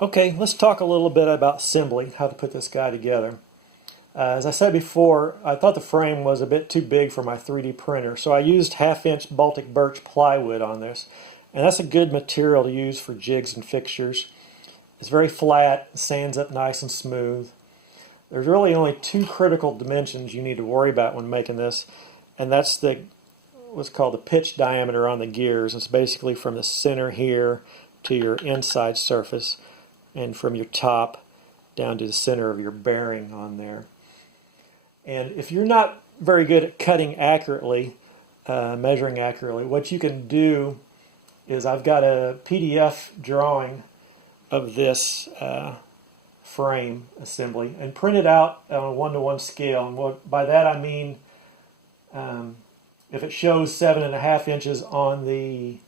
Okay, let's talk a little bit about assembly, how to put this guy together. As I said before, I thought the frame was a bit too big for my 3D printer, so I used 1/2-inch Baltic birch plywood on this. And that's a good material to use for jigs and fixtures. It's very flat, sands up nice and smooth. There's really only two critical dimensions you need to worry about when making this, and that's what's called the pitch diameter on the gears. It's basically from the center here to your inside surface, and from your top down to the center of your bearing on there. And if you're not very good at cutting accurately, measuring accurately, what you can do is I've got a PDF drawing of this frame assembly and print it out on a 1-to-1 scale. And by that I mean if it shows 7.5 inches on the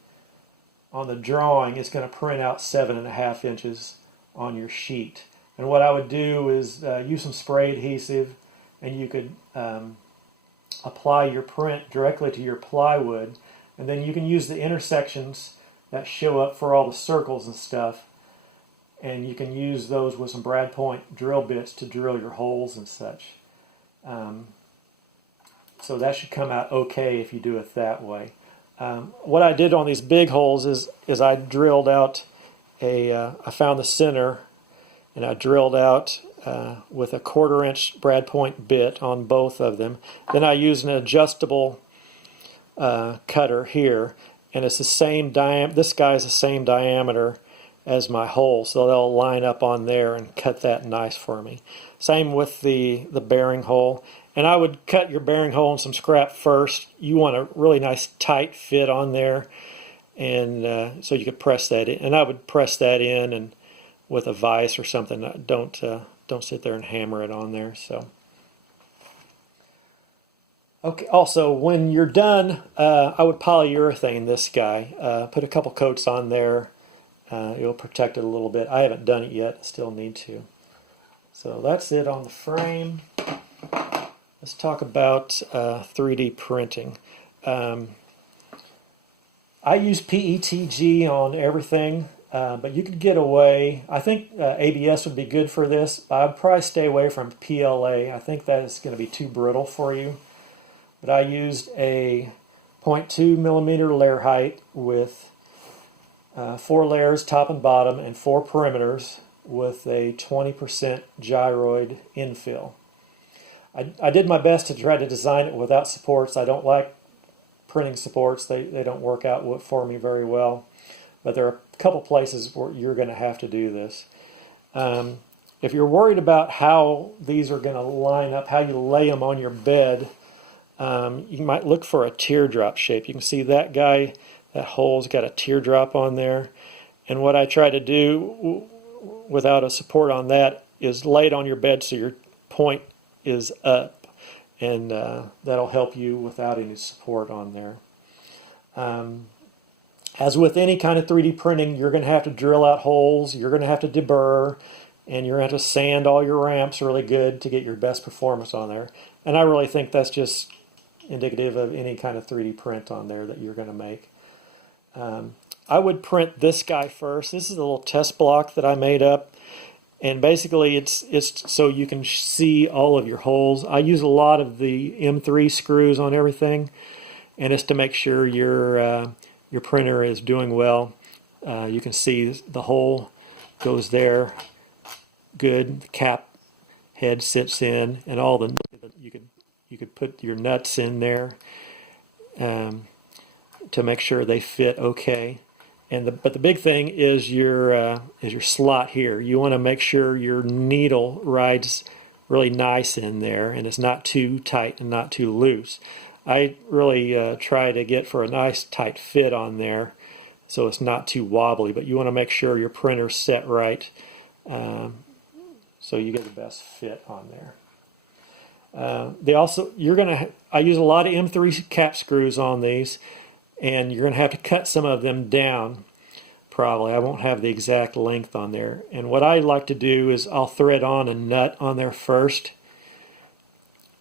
drawing, it's going to print out 7.5 inches on your sheet. And what I would do is use some spray adhesive, and you could apply your print directly to your plywood, and then you can use the intersections that show up for all the circles and stuff, and you can use those with some brad point drill bits to drill your holes and such. So that should come out okay if you do it that way. What I did on these big holes is I drilled out I found the center, and I drilled out with a 1/4-inch brad point bit on both of them. Then I used an adjustable cutter here, and it's the same this guy's the same diameter as my hole, so they'll line up on there and cut that nice for me. Same with the bearing hole. And I would cut your bearing hole in some scrap first. You want a really nice tight fit on there, and so you could press that in. And I would press that in and with a vise or something. Don't sit there and hammer it on there. So okay. Also, when you're done, I would polyurethane this guy. Put a couple coats on there. It'll protect it a little bit. I haven't done it yet. I still need to. So that's it on the frame. Let's talk about 3D printing. I use PETG on everything, but you could get away. I think ABS would be good for this. I'd probably stay away from PLA. I think that is going to be too brittle for you. But I used a 0.2 millimeter layer height with 4 layers top and bottom and 4 perimeters with a 20% gyroid infill. I did my best to try to design it without supports. I don't like printing supports. They don't work out for me very well. But there are a couple places where you're going to have to do this. If you're worried about how these are going to line up, how you lay them on your bed, you might look for a teardrop shape. You can see that guy, that hole's got a teardrop on there. And what I try to do without a support on that is lay it on your bed so your point is up, and that'll help you without any support on there. As with any kind of 3D printing, you're going to have to drill out holes, you're going to have to deburr, and you're going to have to sand all your ramps really good to get your best performance on there. And I really think that's just indicative of any kind of 3D print on there that you're going to make. I would print this guy first. This is a little test block that I made up. And basically it's so you can see all of your holes. I use a lot of the M3 screws on everything, and it's to make sure your printer is doing well. You can see the hole goes there, good. The cap head sits in, and all the you could put your nuts in there to make sure they fit okay. But the big thing is your slot here. You want to make sure your needle rides really nice in there, and it's not too tight and not too loose. I really try to get for a nice tight fit on there, so it's not too wobbly. But you want to make sure your printer's set right, so you get the best fit on there. I use a lot of M3 cap screws on these. And you're going to have to cut some of them down, probably. I won't have the exact length on there. And what I like to do is I'll thread on a nut on there first,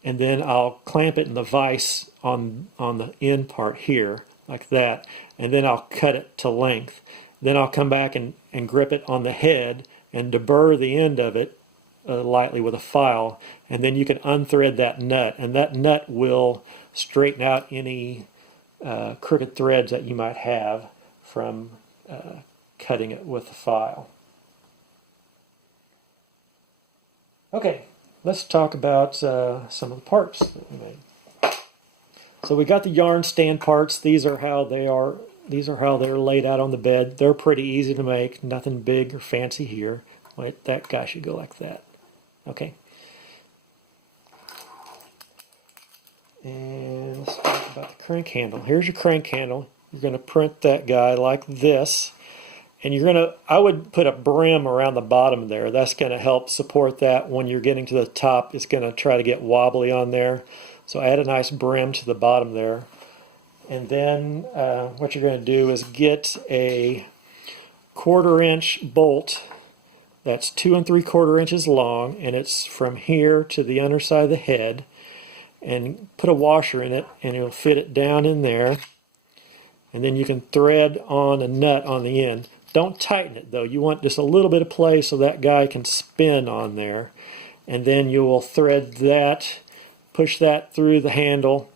and then I'll clamp it in the vise on the end part here, like that. And then I'll cut it to length. Then I'll come back and grip it on the head and deburr the end of it lightly with a file, and then you can unthread that nut, and that nut will straighten out any crooked threads that you might have from cutting it with the file. Okay, let's talk about some of the parts that we made. So we got the yarn stand parts. These are how they are. These are how they're laid out on the bed. They're pretty easy to make. Nothing big or fancy here. Wait, that guy should go like that. Okay. And let's talk about the crank handle. Here's your crank handle. You're going to print that guy like this. And you're going to, I would put a brim around the bottom there. That's going to help support that when you're getting to the top. It's going to try to get wobbly on there. So add a nice brim to the bottom there. And then what you're going to do is get a 1/4 inch bolt that's 2 3/4 inches long, and it's from here to the underside of the head. And put a washer in it, and it'll fit it down in there. And then you can thread on a nut on the end. Don't tighten it though. You want just a little bit of play so that guy can spin on there. And then you will thread that, push that through the handle,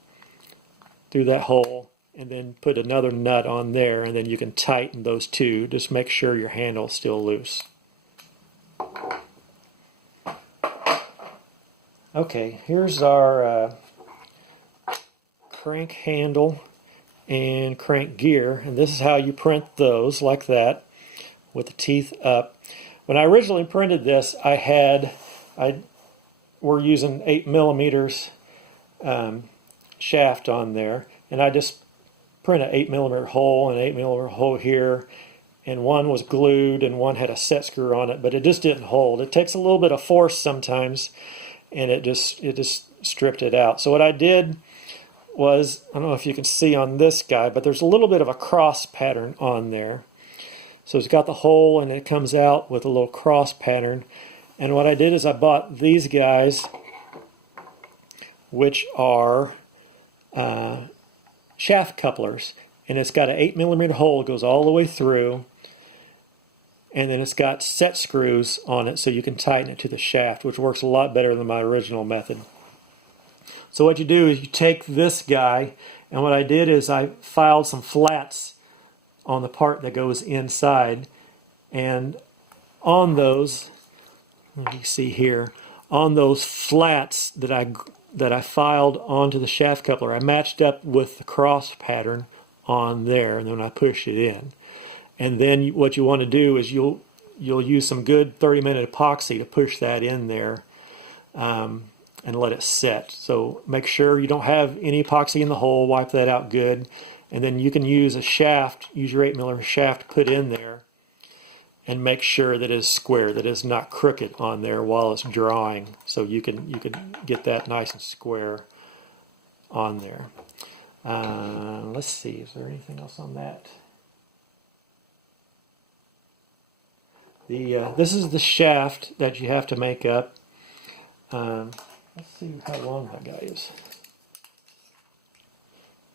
through that hole, and then put another nut on there, and then you can tighten those two. Just make sure your handle's still loose. Okay, here's our crank handle and crank gear, and this is how you print those, like that, with the teeth up. When I originally printed this, we're using 8mm shaft on there, and I just print an 8mm hole and an 8mm hole here, and one was glued and one had a set screw on it, but it just didn't hold. It takes a little bit of force sometimes, and it just stripped it out. So what I did was, I don't know if you can see on this guy, but there's a little bit of a cross pattern on there. So it's got the hole and it comes out with a little cross pattern. And what I did is I bought these guys, which are shaft couplers. And it's got an 8mm hole that goes all the way through. And then it's got set screws on it so you can tighten it to the shaft, which works a lot better than my original method. So what you do is you take this guy, and what I did is I filed some flats on the part that goes inside, and on those, you can see here, on those flats that I filed onto the shaft coupler, I matched up with the cross pattern on there, and then I pushed it in. And then what you want to do is you'll use some good 30-minute epoxy to push that in there and let it set. So make sure you don't have any epoxy in the hole, wipe that out good, and then you can use a shaft, use your 8mm shaft to put in there and make sure that it's square, that it's not crooked on there while it's drying, so you can get that nice and square on there. Let's see, is there anything else on that? This is the shaft that you have to make up. Let's see how long that guy is.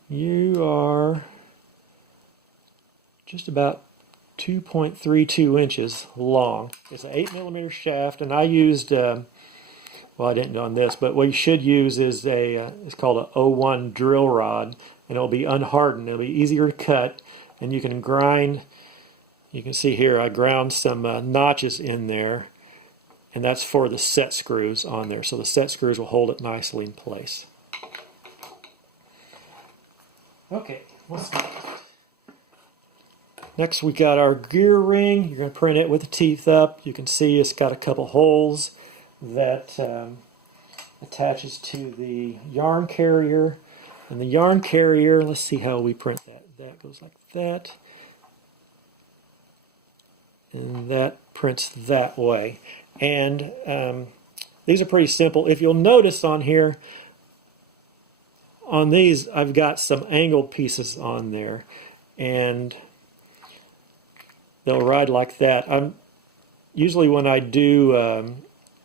You are just about 2.32 inches long. It's an 8mm shaft, and I used, well, I didn't on this, but what you should use is it's called a 01 drill rod, and it'll be unhardened. It'll be easier to cut, and you can grind. You can see here I ground some notches in there, and that's for the set screws on there. So the set screws will hold it nicely in place. Okay, what's next? Next we got our gear ring. You're going to print it with the teeth up. You can see it's got a couple holes that attaches to the yarn carrier. And the yarn carrier, let's see how we print that. That goes like that. And that prints that way. And these are pretty simple. If you'll notice on here, on these I've got some angled pieces on there, and they'll ride like that. Usually when I do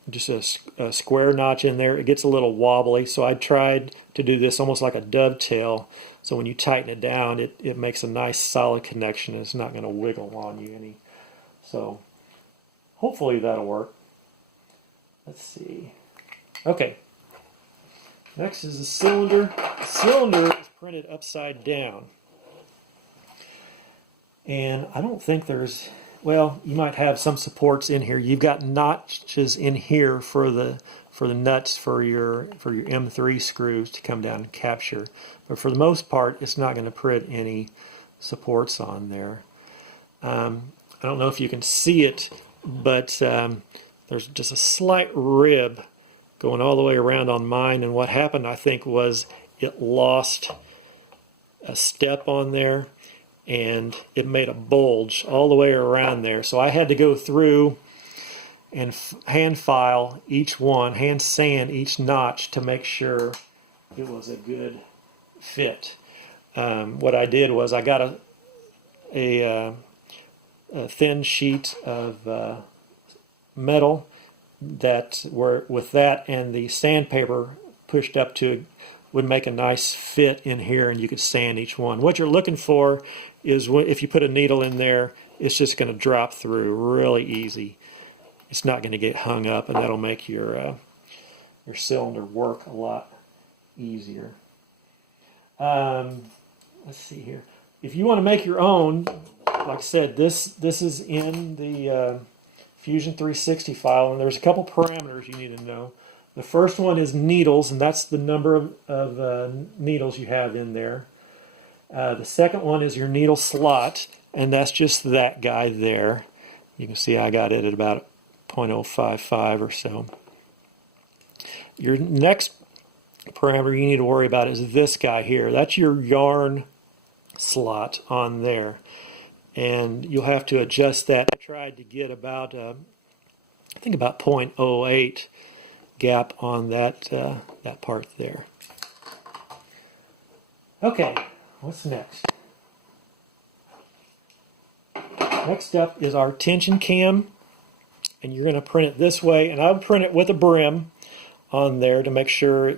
just a square notch in there, it gets a little wobbly, so I tried to do this almost like a dovetail, so when you tighten it down it makes a nice solid connection. It's not going to wiggle on you any. So hopefully that'll work. Let's see. Okay. Next is the cylinder. The cylinder is printed upside down. And I don't think there's, well, you might have some supports in here. You've got notches in here for the nuts for your M3 screws to come down and capture. But for the most part, it's not going to print any supports on there. I don't know if you can see it, but there's just a slight rib going all the way around on mine, and what happened, I think, was it lost a step on there and it made a bulge all the way around there. So I had to go through and hand file each one, hand sand each notch to make sure it was a good fit. What I did was I got a thin sheet of metal that were with that and the sandpaper pushed up to would make a nice fit in here, and you could sand each one. What you're looking for is if you put a needle in there, it's just going to drop through really easy. It's not going to get hung up, and that'll make your cylinder work a lot easier. Let's see here. If you want to make your own, like I said, this is in the Fusion 360 file, and there's a couple parameters you need to know. The first one is needles, and that's the number of needles you have in there. The second one is your needle slot, and that's just that guy there. You can see I got it at about 0.055 or so. Your next parameter you need to worry about is this guy here. That's your yarn slot on there, and you'll have to adjust that. I tried to get about I think about 0.08 gap on that that part there. Okay, what's next? Next up is our tension cam, and you're going to print it this way, and I would print it with a brim on there to make sure,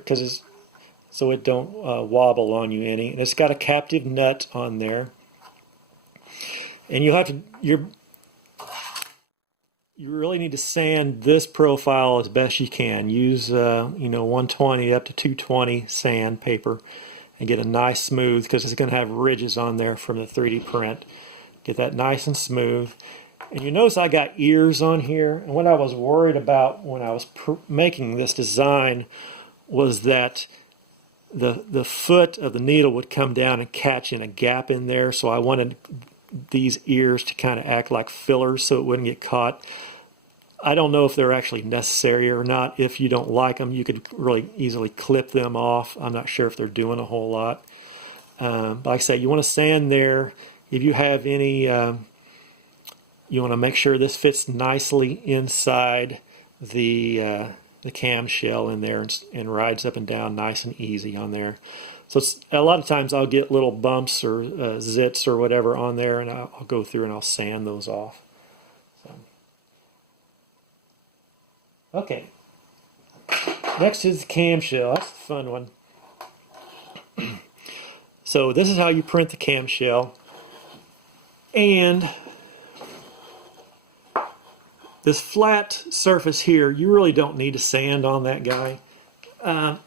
so it don't wobble on you any. And it's got a captive nut on there, and you'll have to you really need to sand this profile as best you can. Use 120 up to 220 sandpaper and get a nice smooth, because it's going to have ridges on there from the 3D print. Get that nice and smooth. And you notice I got ears on here, and what I was worried about when I was making this design was that the foot of the needle would come down and catch in a gap in there, so I wanted these ears to kind of act like fillers so it wouldn't get caught. I don't know if they're actually necessary or not. If you don't like them, you could really easily clip them off. I'm not sure if they're doing a whole lot. But like I say, you want to sand there. If you have any, you want to make sure this fits nicely inside the cam shell in there and rides up and down nice and easy on there. So a lot of times I'll get little bumps or zits or whatever on there, and I'll go through and I'll sand those off. So. Okay. Next is the cam shell. That's the fun one. So this is how you print the cam shell. And this flat surface here, you really don't need to sand on that guy.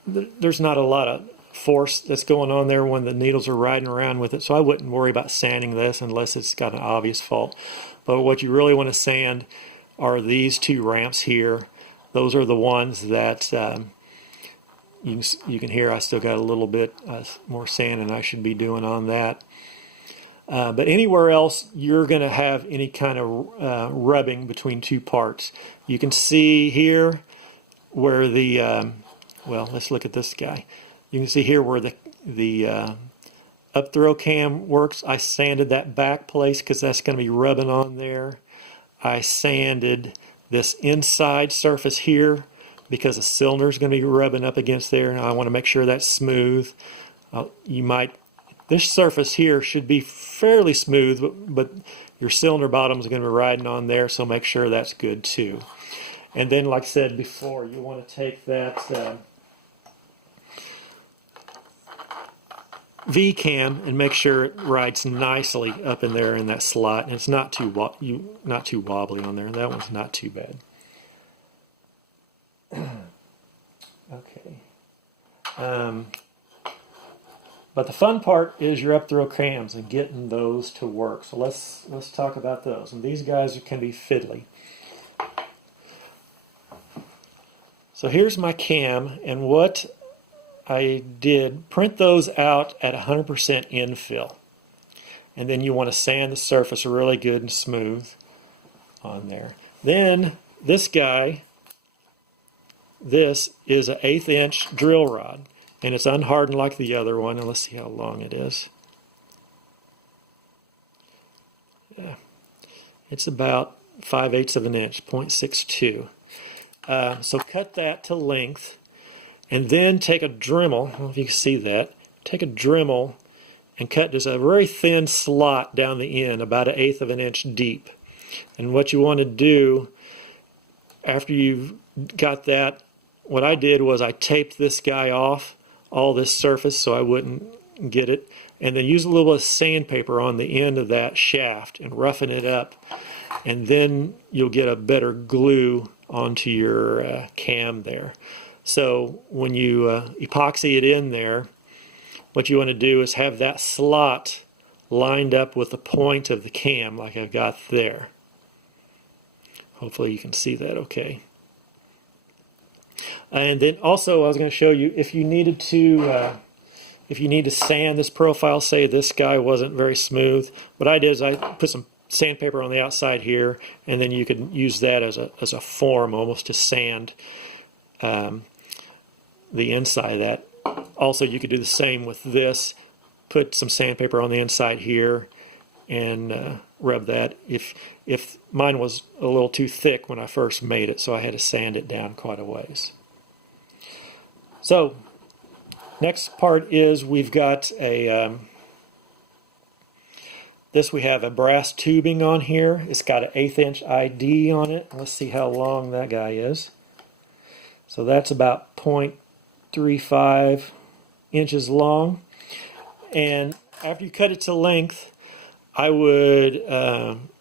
There's not a lot of force that's going on there when the needles are riding around with it, so I wouldn't worry about sanding this unless it's got an obvious fault. But what you really want to sand are these two ramps here. Those are the ones that you can hear I still got a little bit more sanding I should be doing on that. But anywhere else you're going to have any kind of rubbing between two parts. You can see here where the well, let's look at this guy. You can see here where the up throw cam works. I sanded that back place because that's going to be rubbing on there. I sanded this inside surface here because the cylinder is going to be rubbing up against there, and I want to make sure that's smooth. This surface here should be fairly smooth, but your cylinder bottom is going to be riding on there, so make sure that's good too. And then, like I said before, you want to take that V cam and make sure it rides nicely up in there in that slot, and it's not too wobbly on there. That one's not too bad. Okay. But the fun part is your up-throw cams and getting those to work. So let's talk about those. And these guys can be fiddly. So here's my cam, and what I did, print those out at 100% infill. And then you want to sand the surface really good and smooth on there. Then this guy, this is an 1/8 inch drill rod. And it's unhardened like the other one. And let's see how long it is. Yeah, it's about 5/8 of an inch, 0.62. So cut that to length. And then take a Dremel, I don't know if you can see that, take a Dremel and cut just a very thin slot down the end, about 1/8 of an inch deep. And what you want to do after you've got that, what I did was I taped this guy off, all this surface, so I wouldn't get it, and then use a little bit of sandpaper on the end of that shaft and roughen it up, and then you'll get a better glue onto your cam there. So when you epoxy it in there, what you want to do is have that slot lined up with the point of the cam like I've got there. Hopefully you can see that okay. And then also I was going to show you if you needed to sand this profile, say this guy wasn't very smooth, what I did is I put some sandpaper on the outside here, and then you could use that as a form almost to sand the inside of that. Also, you could do the same with this. Put some sandpaper on the inside here and rub that. If mine was a little too thick when I first made it, so I had to sand it down quite a ways. So, next part is we've got a we have a brass tubing on here. It's got an 1/8 inch ID on it. Let's see how long that guy is. So that's about 0.35 inches long. And after you cut it to length, I would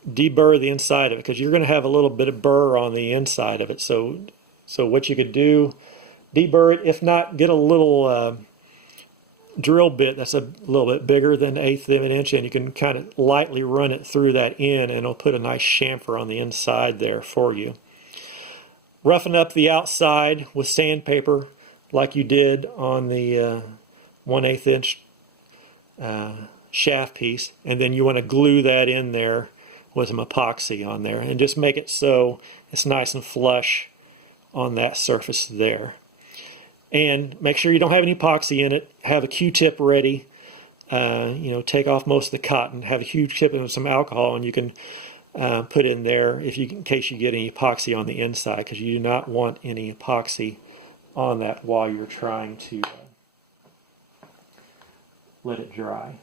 deburr the inside of it, because you're going to have a little bit of burr on the inside of it. So what you could do, deburr it. If not, get a little drill bit that's a little bit bigger than 1/8 of an inch, and you can kind of lightly run it through that end, and it'll put a nice chamfer on the inside there for you. Roughen up the outside with sandpaper like you did on the 1/8 inch shaft piece, and then you want to glue that in there with some epoxy on there, and just make it so it's nice and flush on that surface there. And make sure you don't have any epoxy in it. Have a Q-tip ready. Take off most of the cotton. Have a Q-tip and some alcohol, and you can put in there in case you get any epoxy on the inside, because you do not want any epoxy on that while you're trying to let it dry.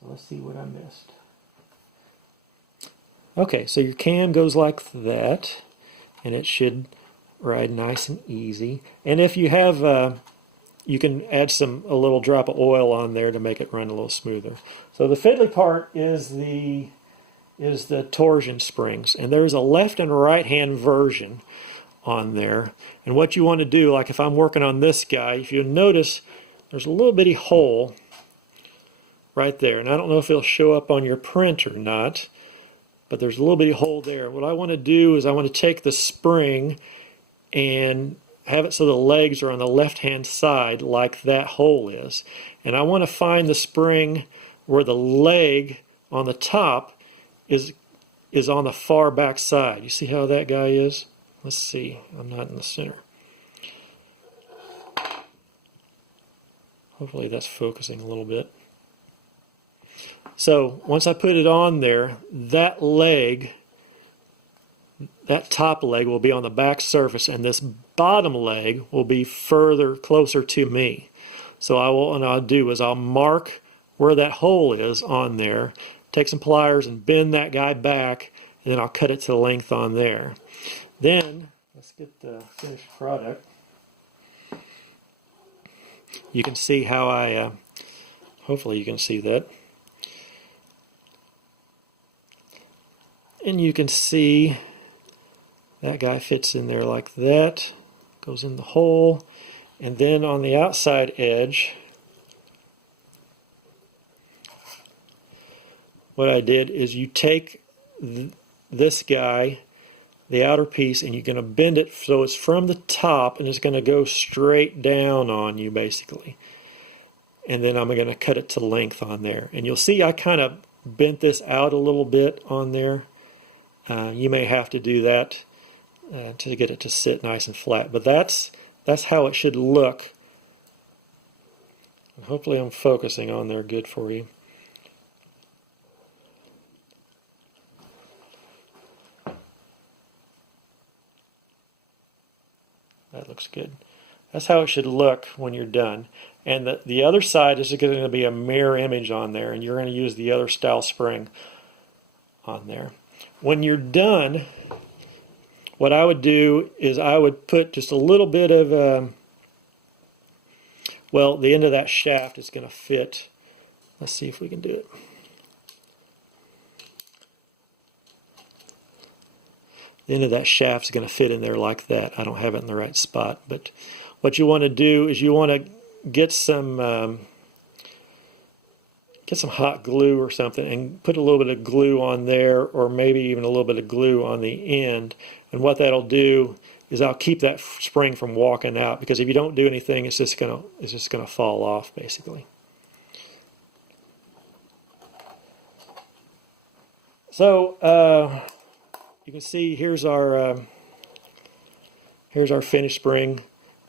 So let's see what I missed. Okay, so your cam goes like that, and it should ride nice and easy. And if you have, you can add a little drop of oil on there to make it run a little smoother. So the fiddly part is the torsion springs, and there's a left and right hand version on there. And what you want to do, like if I'm working on this guy, if you notice, there's a little bitty hole right there, and I don't know if it'll show up on your print or not, but there's a little bitty hole there. What I want to do is I want to take the spring and have it so the legs are on the left hand side like that hole is, and I want to find the spring where the leg on the top is on the far back side. You see how that guy is? Let's see, I'm not in the center. Hopefully that's focusing a little bit. So once I put it on there, that leg, that top leg will be on the back surface, and this bottom leg will be closer to me. So what I'll do is I'll mark where that hole is on there, take some pliers and bend that guy back, and then I'll cut it to the length on there. Then let's get the finished product. You can see how I Hopefully you can see that. And you can see that guy fits in there like that, goes in the hole, and then on the outside edge, what I did is you take this guy, the outer piece, and you're going to bend it so it's from the top and it's going to go straight down on you basically. And then I'm going to cut it to length on there. And you'll see I kind of bent this out a little bit on there. You may have to do that to get it to sit nice and flat. But that's how it should look. And hopefully I'm focusing on there good for you. That looks good. That's how it should look when you're done. And the other side is going to be a mirror image on there, and you're going to use the other style spring on there. When you're done, what I would do is I would put just a little bit of, well, the end of that shaft is going to fit. Let's see if we can do it. The end of that shaft is going to fit in there like that. I don't have it in the right spot, but what you want to do is you want to get some hot glue or something and put a little bit of glue on there, or maybe even a little bit of glue on the end. And what that'll do is I'll keep that spring from walking out, because if you don't do anything, it's just gonna fall off basically. So you can see here's our finished spring,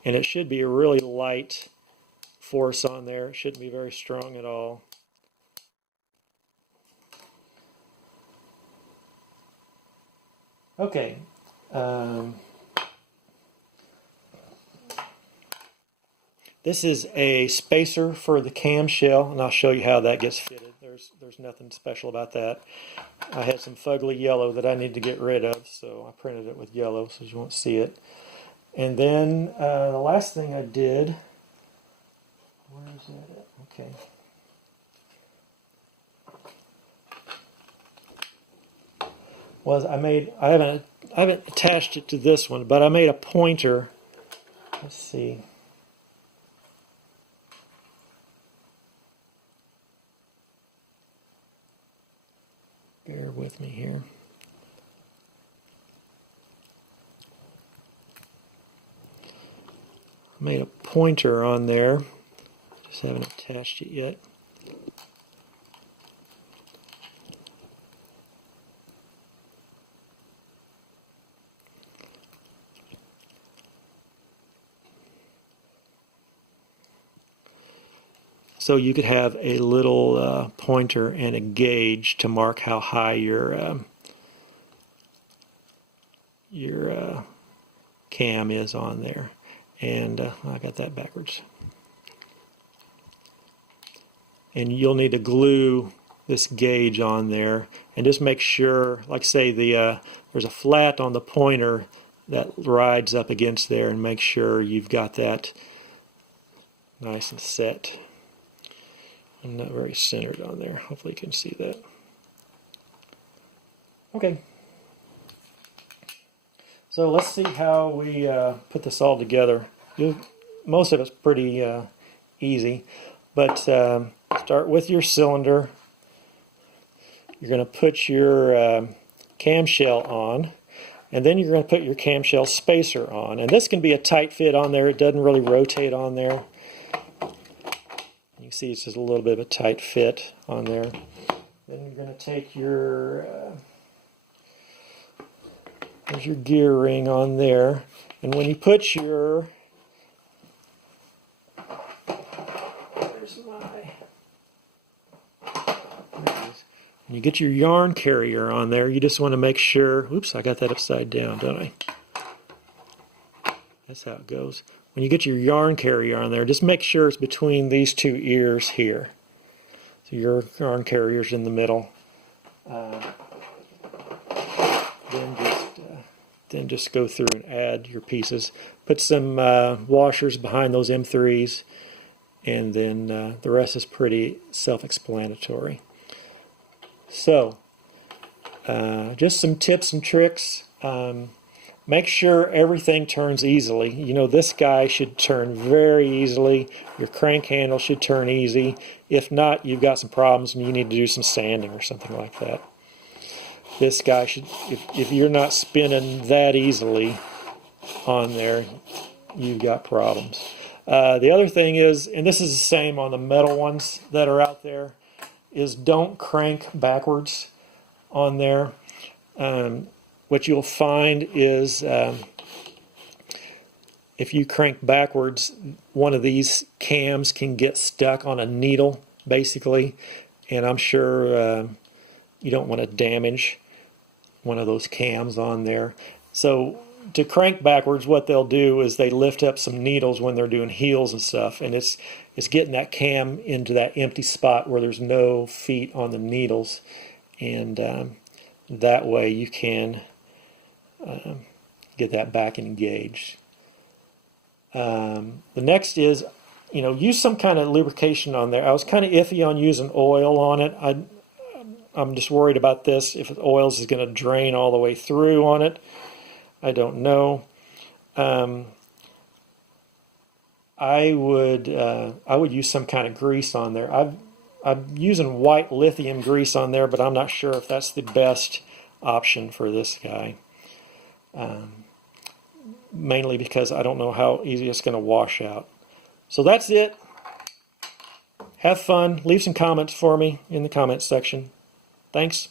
and it should be a really light force on there. It shouldn't be very strong at all. Okay. This is a spacer for the camshell, and I'll show you how that gets fitted. There's nothing special about that. I had some fugly yellow that I need to get rid of, so I printed it with yellow so you won't see it. And then the last thing I did, where is that at? Okay. Was I haven't attached it to this one, but I made a pointer. Let's see. Bear with me here. I made a pointer on there. Just haven't attached it yet. So you could have a little pointer and a gauge to mark how high your cam is on there. And I got that backwards. And you'll need to glue this gauge on there, and just make sure, like say there's a flat on the pointer that rides up against there, and make sure you've got that nice and set. I'm not very centered on there. Hopefully you can see that. Okay. So let's see how we put this all together. Most of it's pretty easy, but start with your cylinder. You're going to put your camshell on, and then you're going to put your camshell spacer on. And this can be a tight fit on there. It doesn't really rotate on there. You can see it's just a little bit of a tight fit on there. Then you're going to take your there's your gear ring on there, and when you put your when you get your yarn carrier on there, you just want to make sure, oops, I got that upside down, don't I? That's how it goes. When you get your yarn carrier on there, just make sure it's between these two ears here. So your yarn carrier's in the middle. Then just go through and add your pieces. Put some washers behind those M3s, and then the rest is pretty self-explanatory. So just some tips and tricks. Make sure everything turns easily. You know, this guy should turn very easily. Your crank handle should turn easy. If not, you've got some problems and you need to do some sanding or something like that. This guy should, if you're not spinning that easily on there, you've got problems. The other thing is, and this is the same on the metal ones that are out there, is don't crank backwards on there. What you'll find is if you crank backwards, one of these cams can get stuck on a needle, basically, and I'm sure you don't want to damage one of those cams on there. So to crank backwards, what they'll do is they lift up some needles when they're doing heels and stuff, and it's getting that cam into that empty spot where there's no feet on the needles, and that way you can get that back engaged. The next is, you know, use some kind of lubrication on there. I was kind of iffy on using oil on it. I'm just worried about this, if the oil is going to drain all the way through on it. I don't know. I would use some kind of grease on there. I'm using white lithium grease on there, but I'm not sure if that's the best option for this guy. Mainly because I don't know how easy it's going to wash out. So that's it. Have fun. Leave some comments for me in the comments section. Thanks.